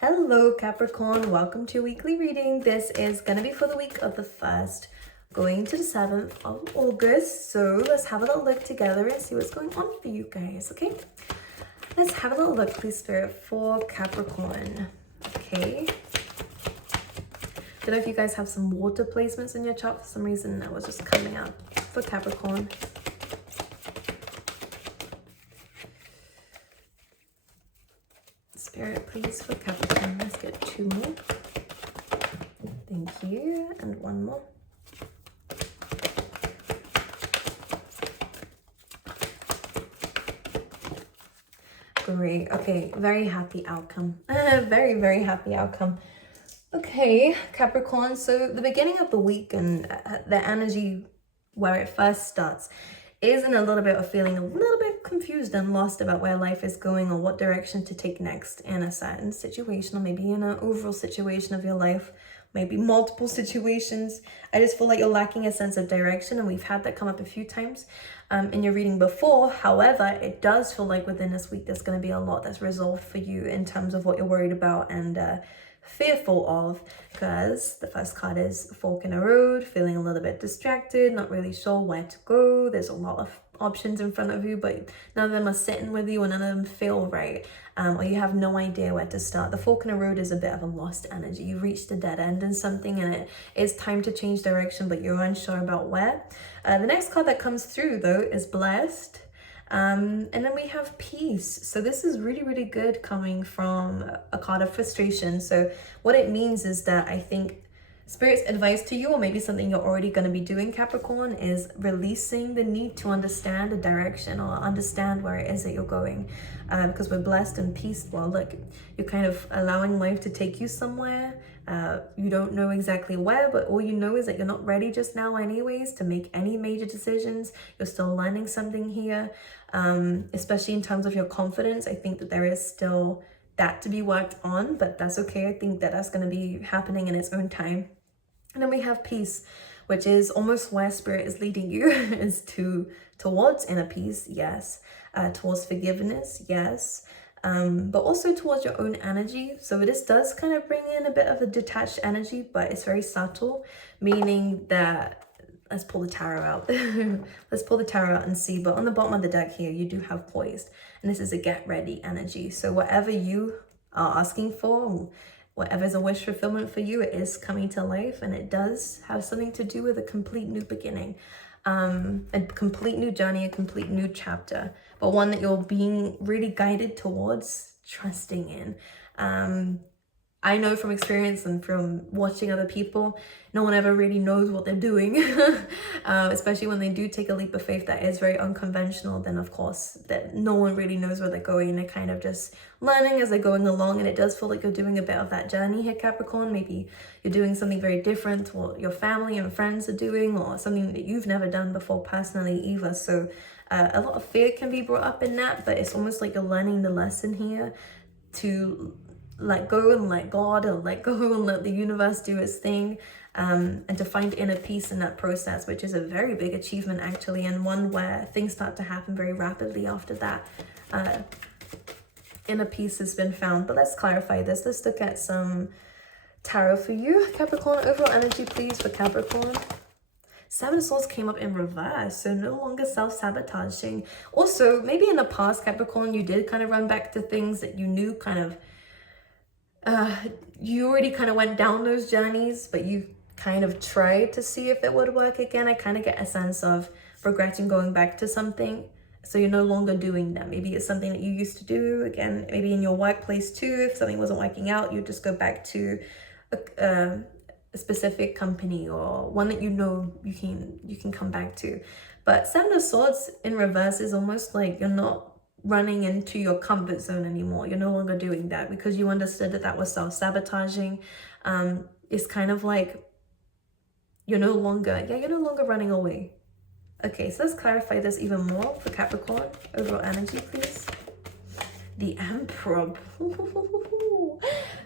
Hello Capricorn, welcome to your weekly reading. This is going to be for the week of the 1st going to the 7th of August. So let's have a little look together and see what's going on for you guys, okay? Let's have a little look, please, Spirit, for Capricorn, okay? Don't know if you guys have some water placements in your chart. For some reason, that was just coming up for Capricorn. Spirit, please, for Capricorn. Let's get 2 more. Thank you. And 1 more. Great. Okay. Very happy outcome. Very, very happy outcome. Okay, Capricorn. So the beginning of the week and the energy where it first starts is in a little bit of feeling a little bit confused and lost about where life is going or what direction to take next in a certain situation, or maybe in an overall situation of your life, maybe multiple situations. I just feel like you're lacking a sense of direction, and we've had that come up a few times in your reading before. However, it does feel like within this week there's going to be a lot that's resolved for you in terms of what you're worried about and fearful of, because the first card is fork in a road, feeling a little bit distracted, not really sure where to go. There's a lot of options in front of you, but none of them are sitting with you and none of them feel right, or you have no idea where to start. The fork in a road is a bit of a lost energy. You've reached a dead end in something and it is time to change direction, but you're unsure about where. The next card that comes through though is blessed. And then we have peace. So this is really, really good coming from a card of frustration. So what it means is that I think Spirit's advice to you, or maybe something you're already going to be doing, Capricorn, is releasing the need to understand the direction or understand where it is that you're going. Because we're blessed and peace. Well, look, you're kind of allowing life to take you somewhere. You don't know exactly where, but all you know is that you're not ready just now anyways to make any major decisions. You're still learning something here, especially in terms of your confidence. I think that there is still that to be worked on, but that's okay. I think that that's going to be happening in its own time. And then we have peace, which is almost where Spirit is leading you, is towards inner peace, yes. Towards forgiveness, yes. But also towards your own energy. So this does kind of bring in a bit of a detached energy, but it's very subtle, meaning that, let's pull the tarot out. Let's pull the tarot out and see. But on the bottom of the deck here, you do have poised. And this is a get ready energy. So whatever you are asking for, whatever's a wish fulfillment for you, it is coming to life. And it does have something to do with a complete new beginning. A complete new journey, a complete new chapter, but one that you're being really guided towards trusting in. I know from experience and from watching other people, no one ever really knows what they're doing, especially when they do take a leap of faith that is very unconventional. Then of course that no one really knows where they're going. They're kind of just learning as they're going along, and it does feel like you're doing a bit of that journey here, Capricorn. Maybe you're doing something very different to what your family and friends are doing, or something that you've never done before personally either. So a lot of fear can be brought up in that, but it's almost like you're learning the lesson here to let go and let God, and let go and let the universe do its thing, and to find inner peace in that process, which is a very big achievement actually, and one where things start to happen very rapidly after that inner peace has been found. But let's clarify this. Let's look at some tarot for you, Capricorn. Overall energy, please, for Capricorn. 7 of Swords came up in reverse, so no longer self-sabotaging. Also, maybe in the past, Capricorn, you did kind of run back to things that you knew kind of you already kind of went down those journeys, but you kind of tried to see if it would work again. I kind of get a sense of regretting going back to something, so you're no longer doing that. Maybe it's something that you used to do again, maybe in your workplace too. If something wasn't working out, you just go back to a specific company, or one that you know you can come back to. But 7 of Swords in reverse is almost like you're not running into your comfort zone anymore. You're no longer doing that because you understood that that was self-sabotaging. It's kind of like you're no longer running away. Okay, so let's clarify this even more for Capricorn. Overall energy, please. The Emperor.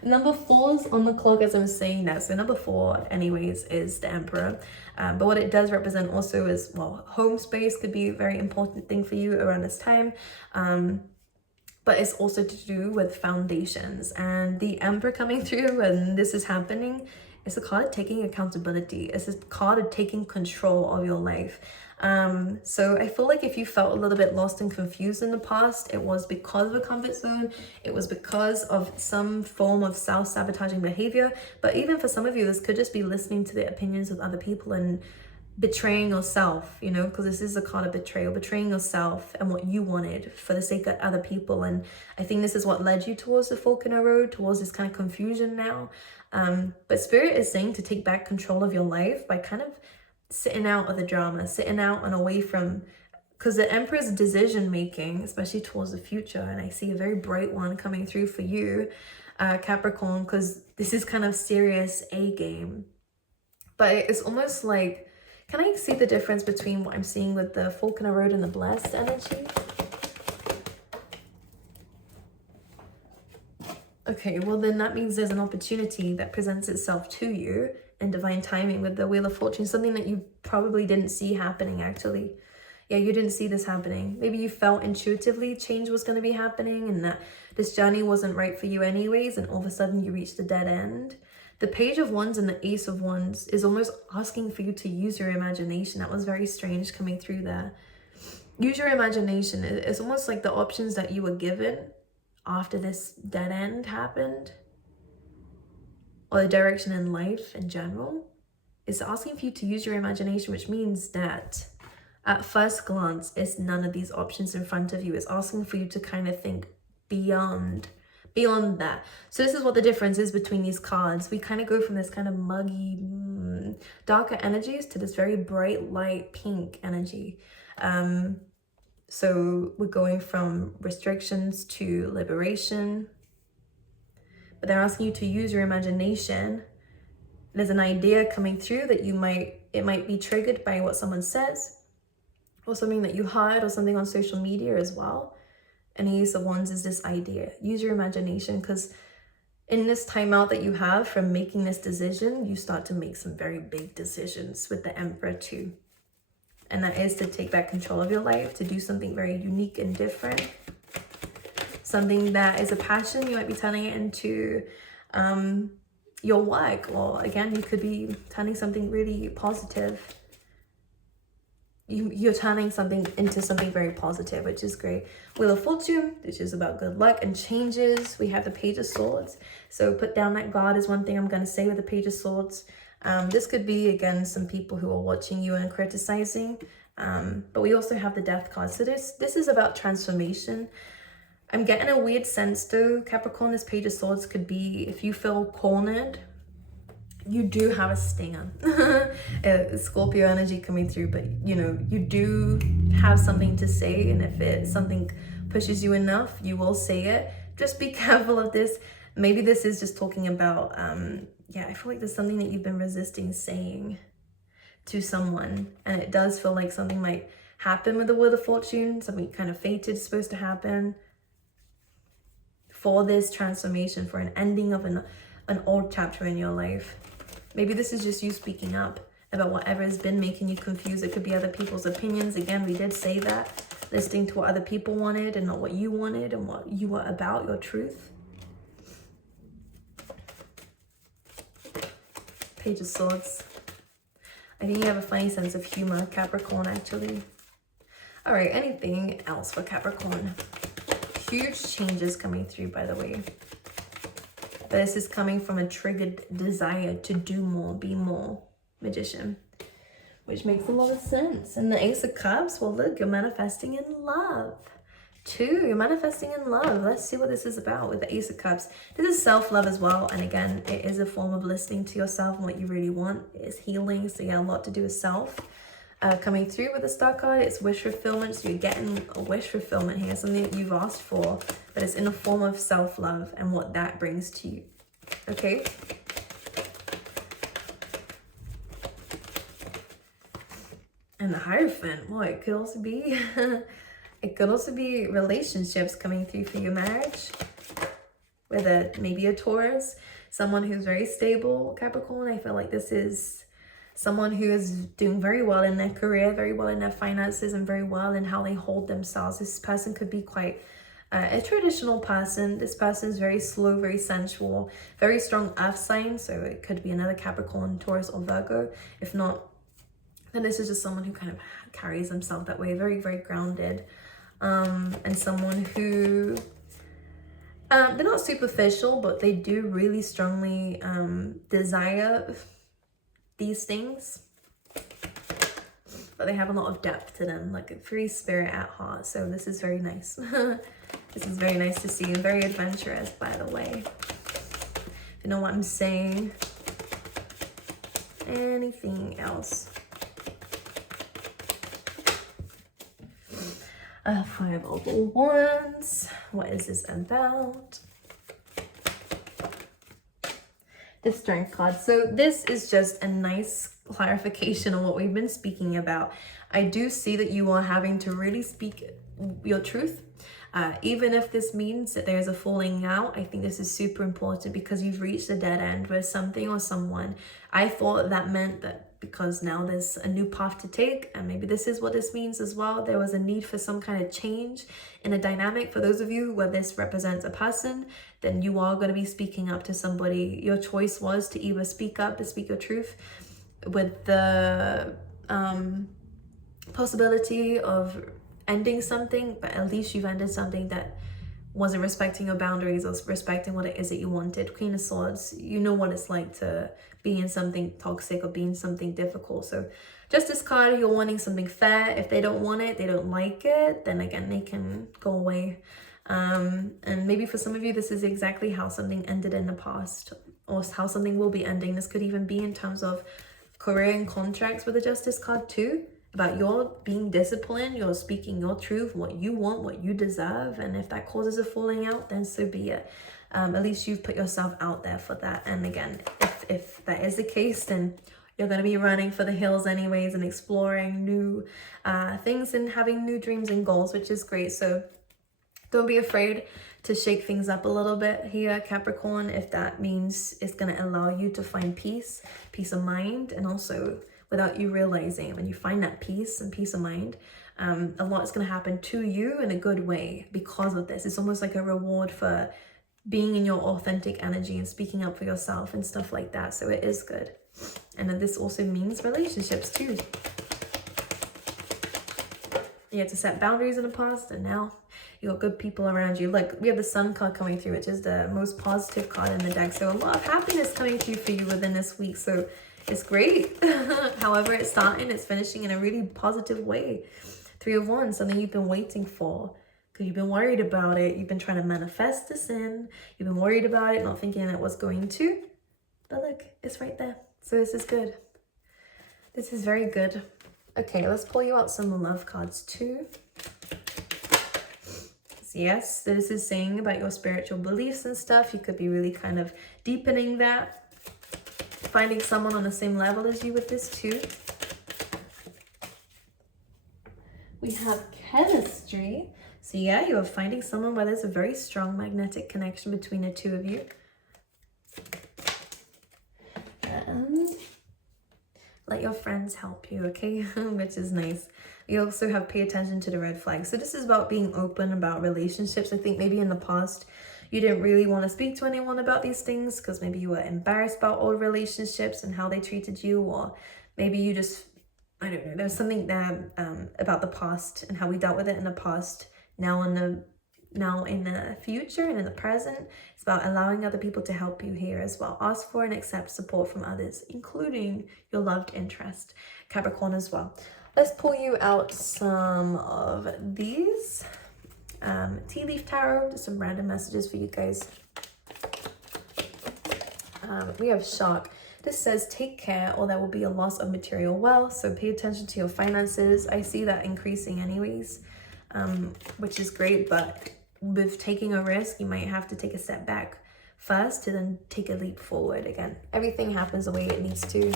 Number 4's on the clock as I'm saying that. So number 4 anyways is the Emperor. But what it does represent also is, well, home space could be a very important thing for you around this time. but it's also to do with foundations. And the Emperor coming through and this is happening, it's a card of taking accountability. It's a card of taking control of your life. So I feel like if you felt a little bit lost and confused in the past, it was because of a comfort zone. It was because of some form of self-sabotaging behavior. But even for some of you, this could just be listening to the opinions of other people and betraying yourself, you know, because this is a card of betrayal, betraying yourself and what you wanted for the sake of other people. And I think this is what led you towards the fork in the road, towards this kind of confusion now. But Spirit is saying to take back control of your life by kind of sitting out of the drama, sitting out and away from, because the Emperor's decision making, especially towards the future, and I see a very bright one coming through for you, Capricorn, because this is kind of serious A game. But it's almost like, can I see the difference between what I'm seeing with the fork in the road and the blessed energy? Okay, well then that means there's an opportunity that presents itself to you in divine timing with the Wheel of Fortune, something that you probably didn't see happening actually. Yeah, you didn't see this happening. Maybe you felt intuitively change was going to be happening and that this journey wasn't right for you anyways, and all of a sudden you reached a dead end. The Page of Wands and the Ace of Wands is almost asking for you to use your imagination. That was very strange coming through there. Use your imagination. It's almost like the options that you were given after this dead end happened, or the direction in life in general, is asking for you to use your imagination, which means that at first glance, it's none of these options in front of you. It's asking for you to kind of think beyond that. So this is what the difference is between these cards. We kind of go from this kind of muggy, darker energies to this very bright, light, pink energy. So we're going from restrictions to liberation. But they're asking you to use your imagination. There's an idea coming through that it might be triggered by what someone says, or something that you heard, or something on social media as well. And the Ace of Wands is this idea. Use your imagination, because in this timeout that you have from making this decision, you start to make some very big decisions with the Emperor too. And that is to take back control of your life, to do something very unique and different. Something that is a passion, you might be turning it into your work. Or again, you could be turning something really positive. You're turning something into something very positive, which is great. Wheel of Fortune, which is about good luck and changes. We have the Page of Swords. So put down that guard is one thing I'm going to say with the Page of Swords. This could be, again, some people who are watching you and criticizing. But we also have the Death card. So this is about transformation. I'm getting a weird sense though, Capricorn, this Page of Swords could be, if you feel cornered, you do have a stinger. Scorpio energy coming through, but you know, you do have something to say, and if something pushes you enough, you will say it. Just be careful of this. Maybe this is just talking about, yeah, I feel like there's something that you've been resisting saying to someone, and it does feel like something might happen with the Wheel of Fortune, something kind of fated is supposed to happen for this transformation, for an ending of an old chapter in your life. Maybe this is just you speaking up about whatever has been making you confused. It could be other people's opinions. Again, we did say that. Listening to what other people wanted and not what you wanted and what you were about, your truth. Page of Swords. I think you have a funny sense of humor, Capricorn, actually. All right, anything else for Capricorn? Huge changes coming through, by the way. But this is coming from a triggered desire to do more, be more. Magician. Which makes a lot of sense. And the Ace of Cups, well, look, you're manifesting in love. Two, you're manifesting in love. Let's see what this is about with the Ace of Cups. This is self-love as well. And again, it is a form of listening to yourself and what you really want. It's healing. So yeah, a lot to do with self. Coming through with the Star card, it's wish fulfillment. So you're getting a wish fulfillment here, something that you've asked for, but it's in a form of self-love and what that brings to you. Okay? And the Hierophant, well, it could also be it could also be relationships coming through for your marriage, with maybe a Taurus, someone who's very stable, Capricorn. I feel like this is someone who is doing very well in their career, very well in their finances, and very well in how they hold themselves. This person could be quite A traditional person. This person is very slow, very sensual, very strong earth sign. So it could be another Capricorn, Taurus, or Virgo. If not, then this is just someone who kind of carries themselves that way, very, very grounded. And someone who, they're not superficial, but they do really strongly desire these things. But they have a lot of depth to them, like a free spirit at heart. So this is very nice. This is very nice to see, and very adventurous, by the way. If you know what I'm saying. Anything else? Five of Wands. What is this about? The Strength card. So this is just a nice clarification on what we've been speaking about. I do see that you are having to really speak your truth. Even if this means that there's a falling out, I think this is super important because you've reached a dead end with something or someone. I thought that meant that because now there's a new path to take, and maybe this is what this means as well. There was a need for some kind of change in a dynamic. For those of you where this represents a person, then you are going to be speaking up to somebody. Your choice was to either speak up, to speak your truth, with the possibility of ending something, but at least you've ended something that wasn't respecting your boundaries or respecting what it is that you wanted. Queen of Swords, you know what it's like to be in something toxic or be in something difficult. So Justice card, you're wanting something fair. If they don't want it, they don't like it, then again, they can go away. And maybe for some of you, this is exactly how something ended in the past, or how something will be ending. This could even be in terms of career and contracts with the Justice card too. About your being disciplined, you're speaking your truth, what you want, what you deserve. And if that causes a falling out, then so be it. At least you've put yourself out there for that. And again, if that is the case, then you're going to be running for the hills anyways and exploring new things and having new dreams and goals, which is great. So don't be afraid to shake things up a little bit here, Capricorn, if that means it's going to allow you to find peace of mind, and also without you realizing, when you find that peace and peace of mind, a lot is going to happen to you in a good way because of this. It's almost like a reward for being in your authentic energy and speaking up for yourself and stuff like that. So it is good. And then this also means relationships too. You had to set boundaries in the past, and now you got good people around you. Like, we have the Sun card coming through, which is the most positive card in the deck. So a lot of happiness coming through for you within this week. So it's great. However it's starting, it's finishing in a really positive way. Three of Wands, something you've been waiting for, because you've been worried about it. You've been trying to manifest this in. You've been worried about it, not thinking it was going to. But look, it's right there. So this is good. This is very good. Okay, let's pull you out some love cards too. So yes, this is saying about your spiritual beliefs and stuff. You could be really kind of deepening that. Finding someone on the same level as you with this too. We have chemistry. So yeah, you are finding someone where there's a very strong magnetic connection between the two of you. And let your friends help you, okay? Which is nice. You also have pay attention to the red flags. So this is about being open about relationships. I think maybe in the past, you didn't really want to speak to anyone about these things because maybe you were embarrassed about old relationships and how they treated you, or maybe you just, I don't know, there's something there about the past and how we dealt with it in the past. Now in the future and in the present, it's about allowing other people to help you here as well. Ask for and accept support from others, including your loved interest, Capricorn, as well. Let's pull you out some of these. Tea leaf tarot, just some random messages for you guys. We have Shark. This says take care or there will be a loss of material wealth. So pay attention to your finances. I see that increasing anyways, which is great, but with taking a risk, you might have to take a step back first to then take a leap forward. Again, everything happens the way it needs to.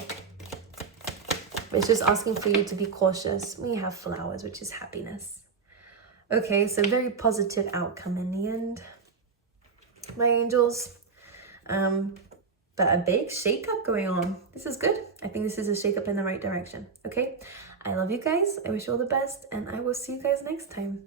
It's just asking for you to be cautious. We have flowers, which is happiness. Okay, so very positive outcome in the end, my angels. But a big shakeup going on. This is good. I think this is a shakeup in the right direction. Okay, I love you guys. I wish you all the best, and I will see you guys next time.